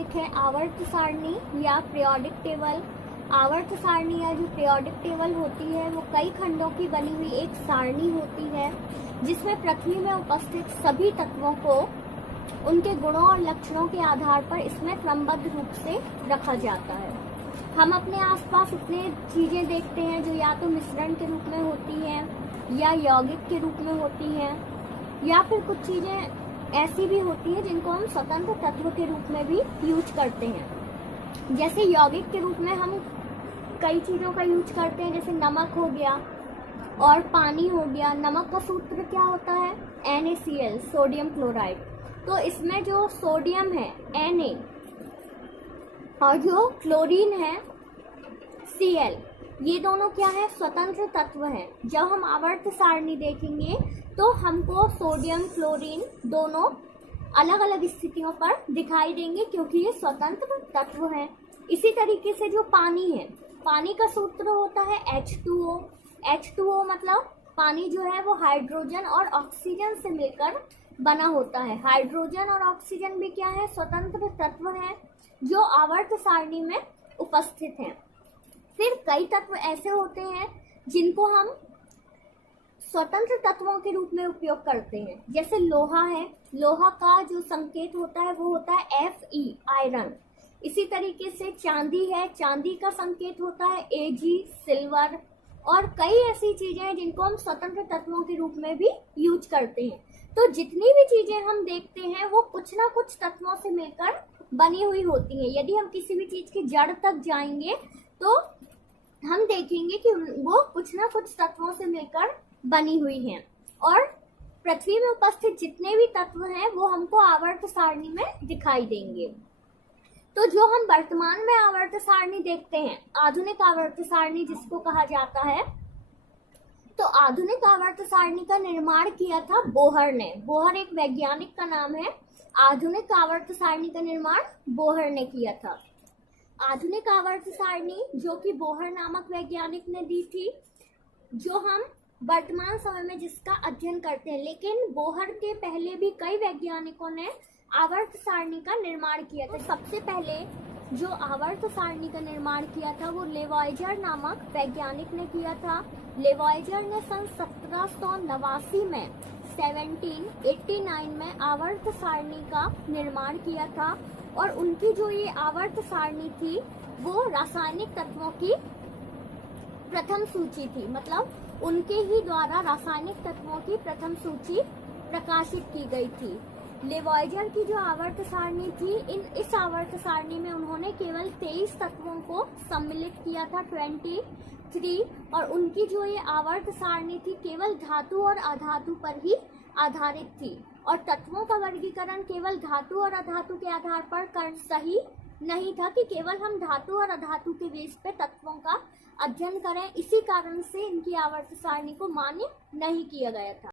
Topic है आवर्त सारणी या पीरियोडिक टेबल। आवर्त सारणी या जो पीरियोडिक टेबल होती है वो कई खंडों की बनी हुई एक सारणी होती है जिसमें पृथ्वी में उपस्थित सभी तत्वों को उनके गुणों और लक्षणों के आधार पर इसमें क्रमबद्ध रूप से रखा जाता है। हम अपने आसपास इतने चीजें देखते हैं जो या तो मिश्रण के रूप में होती हैं या यौगिक के रूप में होती हैं या फिर कुछ चीजें ऐसी भी होती है जिनको हम स्वतंत्र तत्व के रूप में भी यूज करते हैं। जैसे यौगिक के रूप में हम कई चीज़ों का यूज करते हैं, जैसे नमक हो गया और पानी हो गया। नमक का सूत्र क्या होता है? NaCl, sodium chloride. तो इसमें जो सोडियम है Na और जो क्लोरीन है Cl, ये दोनों क्या है? स्वतंत्र तत्व हैं। जब हम आवर्त सारणी देखेंगे तो हमको सोडियम क्लोरीन दोनों अलग अलग स्थितियों पर दिखाई देंगे क्योंकि ये स्वतंत्र तत्व हैं। इसी तरीके से जो पानी है, पानी का सूत्र होता है H2O। H2O मतलब पानी जो है वो हाइड्रोजन और ऑक्सीजन से मिलकर बना होता है। हाइड्रोजन और ऑक्सीजन भी क्या है? स्वतंत्र तत्व हैं जो आवर्त सारणी में उपस्थित हैं। फिर कई तत्व ऐसे होते हैं जिनको हम स्वतंत्र तत्वों के रूप में उपयोग करते हैं। जैसे लोहा है, लोहा का जो संकेत होता है वो होता है Fe, आयरन। इसी तरीके से चांदी है, चांदी का संकेत होता है Ag, सिल्वर। और कई ऐसी चीजें हैं जिनको हम स्वतंत्र तत्वों के रूप में भी यूज करते हैं। तो जितनी भी चीजें हम देखते हैं वो कुछ ना कुछ तत्वों से मिलकर बनी हुई होती हैं। यदि हम किसी भी चीज की जड़ तक जाएंगे तो हम देखेंगे कि वो कुछ ना कुछ तत्वों से मिलकर बनी हुई हैं। और पृथ्वी में उपस्थित जितने भी तत्व हैं वो हमको आवर्त सारणी में दिखाई देंगे। तो जो हम वर्तमान में आवर्त सारणी देखते हैं, आधुनिक आवर्त सारणी जिसको कहा जाता है, तो आधुनिक आवर्त सारणी का निर्माण किया था बोहर ने। बोहर एक वैज्ञानिक का नाम है। आधुनिक आवर्त सारणी का निर्माण बोहर ने किया था। आधुनिक आवर्त सारणी जो कि बोहर नामक वैज्ञानिक ने दी थी, जो हम वर्तमान समय में जिसका अध्ययन करते हैं। लेकिन बोहर के पहले भी कई वैज्ञानिकों ने आवर्त सारणी का निर्माण किया था। सबसे पहले जो आवर्त सारणी का निर्माण किया था वो लेवॉयजर नामक वैज्ञानिक ने किया था। लेवॉयजर ने सन 1789 में 1789 में आवर्त सारणी का निर्माण किया था। और उनकी जो ये आवर्त सारणी थी वो रासायनिक तत्वों की प्रथम सूची थी। मतलब उनके ही द्वारा रासायनिक तत्वों की प्रथम सूची प्रकाशित की गई थी। लेवॉयजर की जो आवर्त सारणी थी, इस आवर्त सारणी में उन्होंने केवल 23 तत्वों को सम्मिलित किया था, 23। और उनकी जो ये आवर्त सारणी थी केवल धातु और अधातु पर ही आधारित थी। और तत्वों का वर्गीकरण केवल धातु और अधातु के आधार पर कर सही नहीं था कि केवल हम धातु और अधातु के बेस पे तत्वों का अध्ययन करें। इसी कारण से इनकी आवर्त सारणी को मान्य नहीं किया गया था।